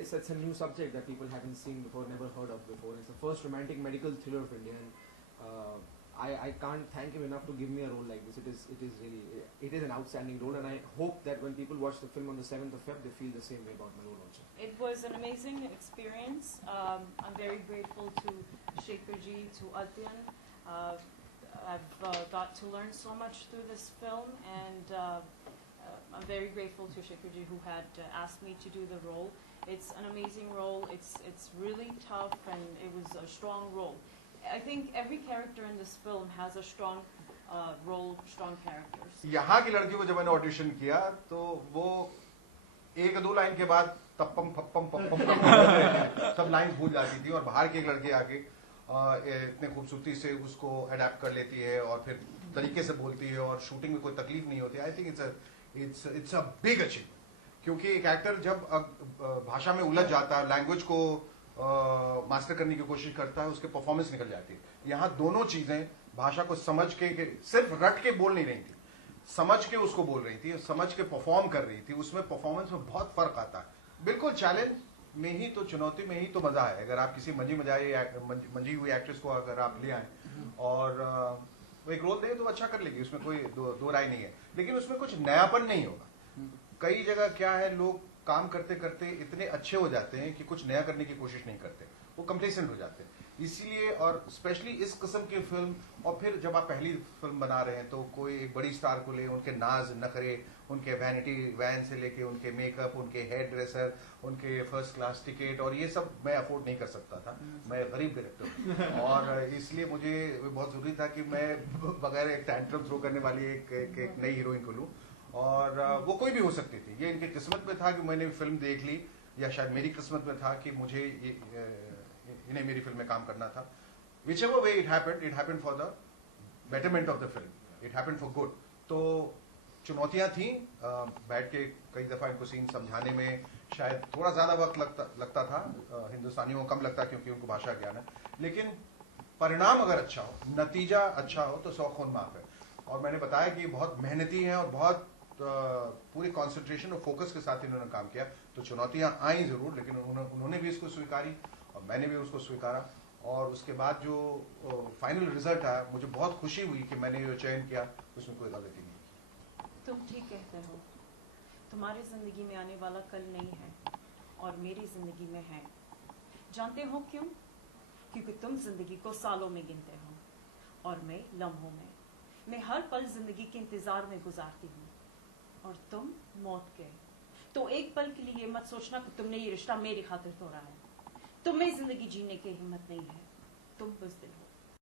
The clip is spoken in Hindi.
It's a new subject that people haven't seen before, never heard of before. It's the first romantic medical thriller of India, and I can't thank him enough to give me a role like this. It is an outstanding role, and I hope that when people watch the film on the 7th of Feb, they feel the same way about my role also. It was an amazing experience. I'm very grateful to Shekharji, to Adyan. I've got to learn so much through this film, and I'm very grateful to Shekharji, who had asked me to do the role. It's an amazing role. It's really tough, and it was a strong role. I think every character in this film has a strong role, strong characters. यहाँ की लड़की को जब मैंने ऑडिशन किया तो वो एक दो लाइन के बाद तप्पम फप्पम पप्पम सब लाइन भूल जाती थी, और बाहर की एक लड़की आके इतने खूबसूरती से उसको अडेप्ट कर लेती है और फिर तरीके से बोलती है और शूटिंग में कोई तकलीफ नहीं होती. I think it's a big achievement, क्योंकि एक एक्टर जब भाषा में उलझ जाता है, लैंग्वेज को मास्टर करने की कोशिश करता है, उसके परफॉर्मेंस निकल जाती है. यहाँ दोनों चीजें, भाषा को समझ के सिर्फ रट के बोल नहीं रही थी, समझ के उसको बोल रही थी, समझ के परफॉर्म कर रही थी. उसमें परफॉर्मेंस में बहुत फर्क आता है. बिल्कुल चैलेंज में ही तो, चुनौती में ही तो मजा है. अगर आप किसी मंजी हुई एक्ट्रेस को अगर आप ले आए और वो एक रोल दे तो अच्छा कर लेगी, उसमें कोई दो राय नहीं है, लेकिन उसमें कुछ नयापन नहीं होगा. कई जगह क्या है, लोग काम करते करते इतने अच्छे हो जाते हैं कि कुछ नया करने की कोशिश नहीं करते, वो कंप्लेसेंट हो जाते हैं. इसलिए, और स्पेशली इस किस्म की फिल्म, और फिर जब आप पहली फिल्म बना रहे हैं तो कोई एक बड़ी स्टार को ले, उनके नाज नखरे, उनके वैनिटी वैन से लेके उनके मेकअप, उनके हेयर ड्रेसर, उनके फर्स्ट क्लास टिकट, और ये सब मैं अफोर्ड नहीं कर सकता था. मैं गरीब डायरेक्टर हूँ, और इसलिए मुझे बहुत जरूरी था कि मैं बगैर एक टैंट्रम थ्रो करने वाली एक नई हीरोइन को लूँ. और वो कोई भी हो सकती थी. ये इनकी किस्मत में था कि मैंने फिल्म देख ली, या शायद मेरी किस्मत में था कि मुझे इन्हें मेरी फिल्म में काम करना था. whichever way it happened for the betterment of the film. It happened for good. तो चुनौतियां थी. बैठ के कई दफा इनको सीन समझाने में शायद थोड़ा ज्यादा वक्त लगता था. हिंदुस्तानियों को कम लगता क्योंकि उनको भाषा ज्ञान है, लेकिन परिणाम अगर अच्छा हो, नतीजा अच्छा हो तो 100 खून माफ है. और मैंने बताया कि बहुत मेहनती हैं और बहुत पूरी कंसंट्रेशन और फोकस के साथ इन्होंने काम किया. तो चुनौतियां आई जरूर, लेकिन उन्होंने भी इसको स्वीकारी और मैंने भी उसको स्वीकारा. और उसके बाद जो फाइनल रिजल्ट आया, मुझे बहुत खुशी हुई कि मैंने जो चयन किया उसमें कोई गलती नहीं की. तुम ठीक कहते हो. तुम्हारी जिंदगी में आने वाला कल नहीं है और मेरी जिंदगी में है. जानते हो क्यों? क्योंकि तुम जिंदगी को सालों में गिनते हो और मैं लम्हों में. मैं हर पल जिंदगी के इंतजार में गुजारती हूँ और तुम मौत के. तो एक पल के लिए मत सोचना कि तुमने ये रिश्ता मेरी खातिर तोड़ा है. तुम्हें जिंदगी जीने की हिम्मत नहीं है. तुम बुज़दिल हो.